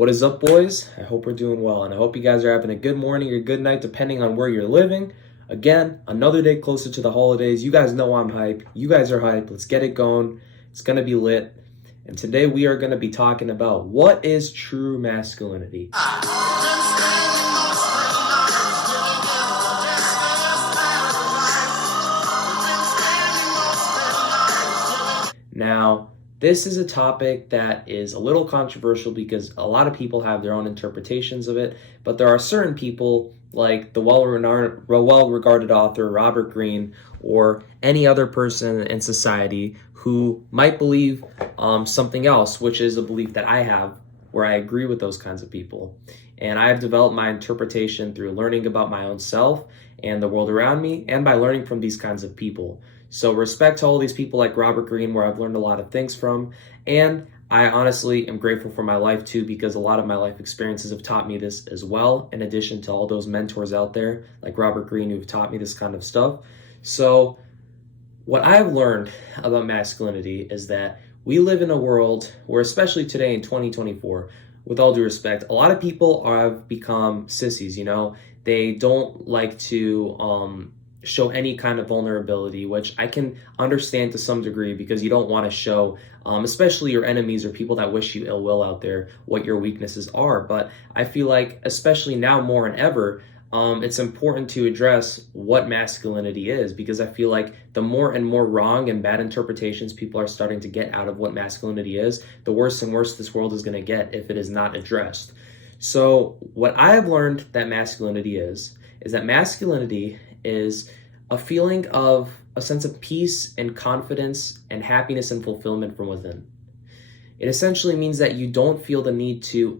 What is up, boys? I hope we're doing well, and I hope you guys are having a good morning or good night depending on where you're living. Again, another day closer to the holidays. You guys know I'm hype. You guys are hype. Let's get it going. It's going to be lit. And today we are going to be talking about what is true masculinity. Now, this is a topic that is a little controversial because a lot of people have their own interpretations of it, but there are certain people like the well-regarded author Robert Greene or any other person in society who might believe something else, which is a belief that I have where I agree with those kinds of people. And I have developed my interpretation through learning about my own self and the world around me and by learning from these kinds of people. So respect to all these people like Robert Greene, where I've learned a lot of things from. And I honestly am grateful for my life too, because a lot of my life experiences have taught me this as well, in addition to all those mentors out there like Robert Greene who've taught me this kind of stuff. So what I've learned about masculinity is that we live in a world where, especially today in 2024, with all due respect, a lot of people have become sissies, They don't like to show any kind of vulnerability, which I can understand to some degree because you don't want to show, especially your enemies or people that wish you ill will out there, what your weaknesses are. But I feel like, especially now more than ever, it's important to address what masculinity is, because I feel like the more and more wrong and bad interpretations people are starting to get out of what masculinity is, the worse and worse this world is going to get if it is not addressed. So what I have learned that masculinity is that masculinity is a feeling of a sense of peace and confidence and happiness and fulfillment from within. It essentially means that you don't feel the need to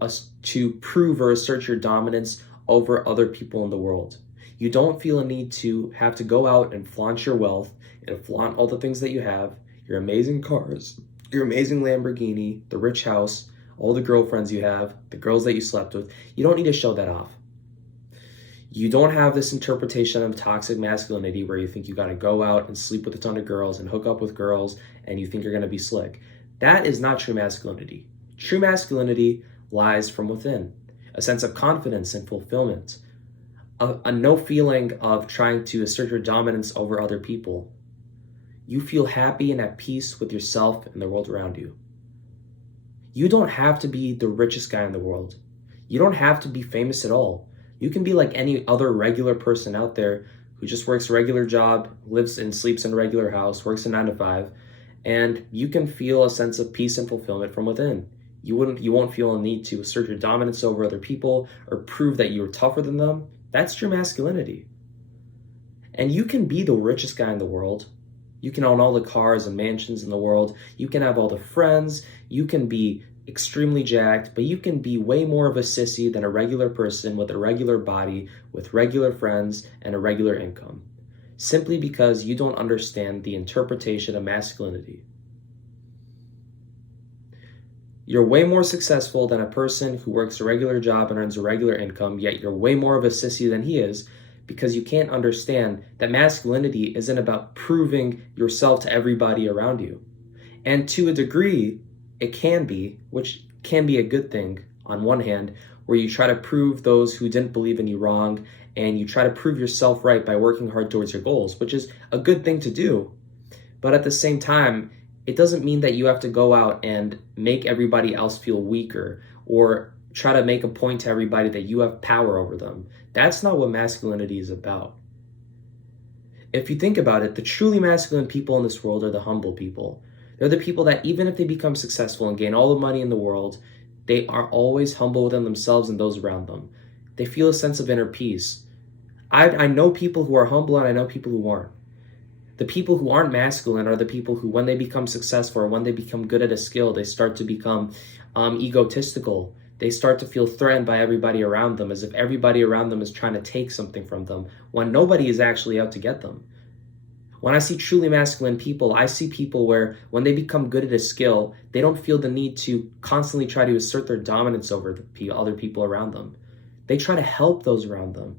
prove or assert your dominance over other people in the world. You don't feel a need to have to go out and flaunt your wealth and flaunt all the things that you have, your amazing cars, your amazing Lamborghini, the rich house, all the girlfriends you have, the girls that you slept with. You don't need to show that off. You don't have this interpretation of toxic masculinity where you think you got to go out and sleep with a ton of girls and hook up with girls and you think you're going to be slick. That is not true masculinity. True masculinity lies from within, a sense of confidence and fulfillment, a no feeling of trying to assert your dominance over other people. You feel happy and at peace with yourself and the world around you. You don't have to be the richest guy in the world. You don't have to be famous at all. You can be like any other regular person out there who just works a regular job, lives and sleeps in a regular house, works a 9 to 5, and you can feel a sense of peace and fulfillment from within. You won't feel a need to assert your dominance over other people or prove that you're tougher than them. That's true masculinity. And you can be the richest guy in the world. You can own all the cars and mansions in the world. You can have all the friends. You can be extremely jacked, but you can be way more of a sissy than a regular person with a regular body, with regular friends, and a regular income, simply because you don't understand the interpretation of masculinity. You're way more successful than a person who works a regular job and earns a regular income, yet you're way more of a sissy than he is, because you can't understand that masculinity isn't about proving yourself to everybody around you. And to a degree, it can be, which can be a good thing on one hand, where you try to prove those who didn't believe in you wrong, and you try to prove yourself right by working hard towards your goals, which is a good thing to do. But at the same time, it doesn't mean that you have to go out and make everybody else feel weaker or try to make a point to everybody that you have power over them. That's not what masculinity is about. If you think about it, the truly masculine people in this world are the humble people. They're the people that even if they become successful and gain all the money in the world, they are always humble within themselves and those around them. They feel a sense of inner peace. I know people who are humble and I know people who aren't. The people who aren't masculine are the people who, when they become successful or when they become good at a skill, they start to become egotistical. They start to feel threatened by everybody around them, as if everybody around them is trying to take something from them, when nobody is actually out to get them. When I see truly masculine people, I see people where when they become good at a skill, they don't feel the need to constantly try to assert their dominance over the other people around them. They try to help those around them.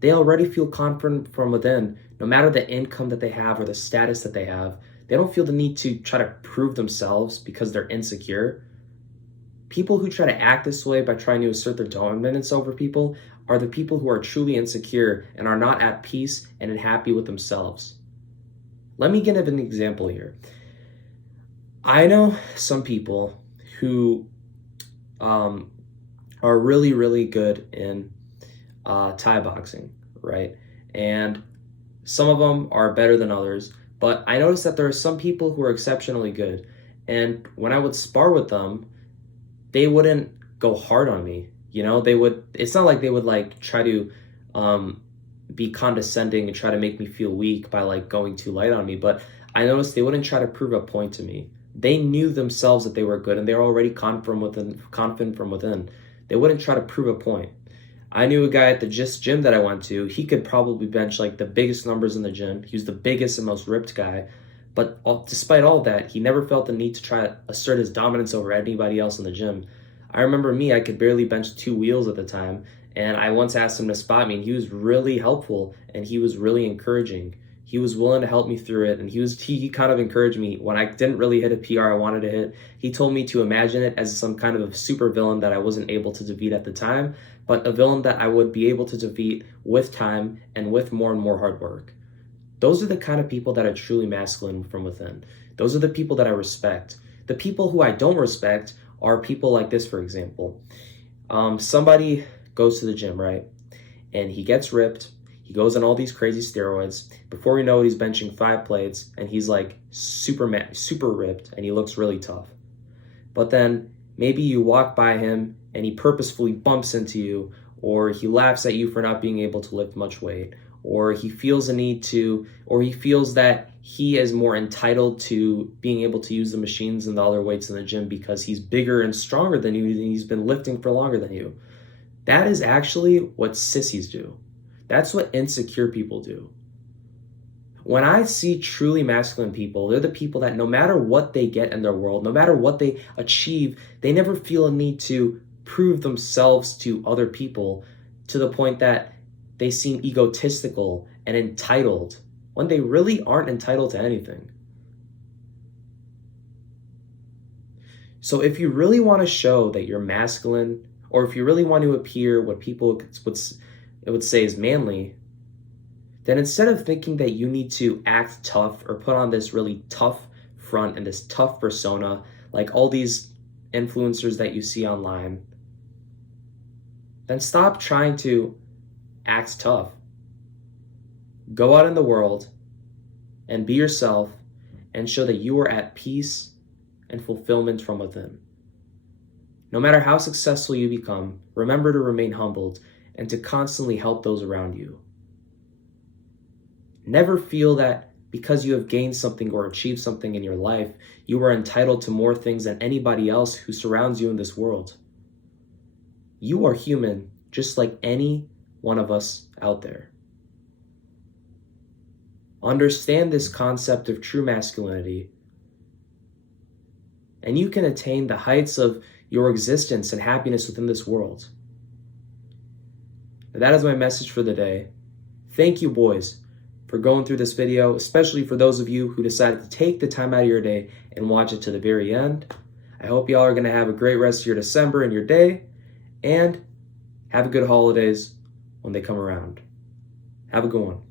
They already feel confident from within, no matter the income that they have or the status that they have. They don't feel the need to try to prove themselves because they're insecure. People who try to act this way by trying to assert their dominance over people are the people who are truly insecure and are not at peace and happy with themselves. Let me give an example here. I know some people who are really, really good in Thai boxing, right? And some of them are better than others, but I noticed that there are some people who are exceptionally good. And when I would spar with them, they wouldn't go hard on me. It's not like they would like try to be condescending and try to make me feel weak by like going too light on me. But I noticed they wouldn't try to prove a point to me. They knew themselves that they were good and they were already confident from within. They wouldn't try to prove a point. I knew a guy at the gym that I went to. He could probably bench like the biggest numbers in the gym. He was the biggest and most ripped guy. But despite all that, he never felt the need to try to assert his dominance over anybody else in the gym. I remember me, I could barely bench 2 wheels at the time. And I once asked him to spot me, and he was really helpful and he was really encouraging. He was willing to help me through it, and he kind of encouraged me when I didn't really hit a PR I wanted to hit. He told me to imagine it as some kind of a super villain that I wasn't able to defeat at the time, but a villain that I would be able to defeat with time and with more and more hard work. Those are the kind of people that are truly masculine from within. Those are the people that I respect. The people who I don't respect are people like this, for example. Somebody goes to the gym, right? And he gets ripped. He goes on all these crazy steroids. Before we know it, he's benching 5 plates and he's like super ripped and he looks really tough. But then maybe you walk by him and he purposefully bumps into you, or he laughs at you for not being able to lift much weight, or he feels he feels that he is more entitled to being able to use the machines and the other weights in the gym because he's bigger and stronger than you and he's been lifting for longer than you. That is actually what sissies do. That's what insecure people do. When I see truly masculine people, they're the people that no matter what they get in their world, no matter what they achieve, they never feel a need to prove themselves to other people to the point that they seem egotistical and entitled when they really aren't entitled to anything. So if you really want to show that you're masculine, or if you really want to appear what people would say is manly, then instead of thinking that you need to act tough or put on this really tough front and this tough persona, like all these influencers that you see online, then stop trying to act tough. Go out in the world and be yourself and show that you are at peace and fulfillment from within. No matter how successful you become, remember to remain humbled and to constantly help those around you. Never feel that because you have gained something or achieved something in your life, you are entitled to more things than anybody else who surrounds you in this world. You are human, just like any one of us out there. Understand this concept of true masculinity, and you can attain the heights of your existence and happiness within this world. That is my message for the day. Thank you, boys, for going through this video, especially for those of you who decided to take the time out of your day and watch it to the very end. I hope y'all are going to have a great rest of your December and your day, and have a good holidays when they come around. Have a good one.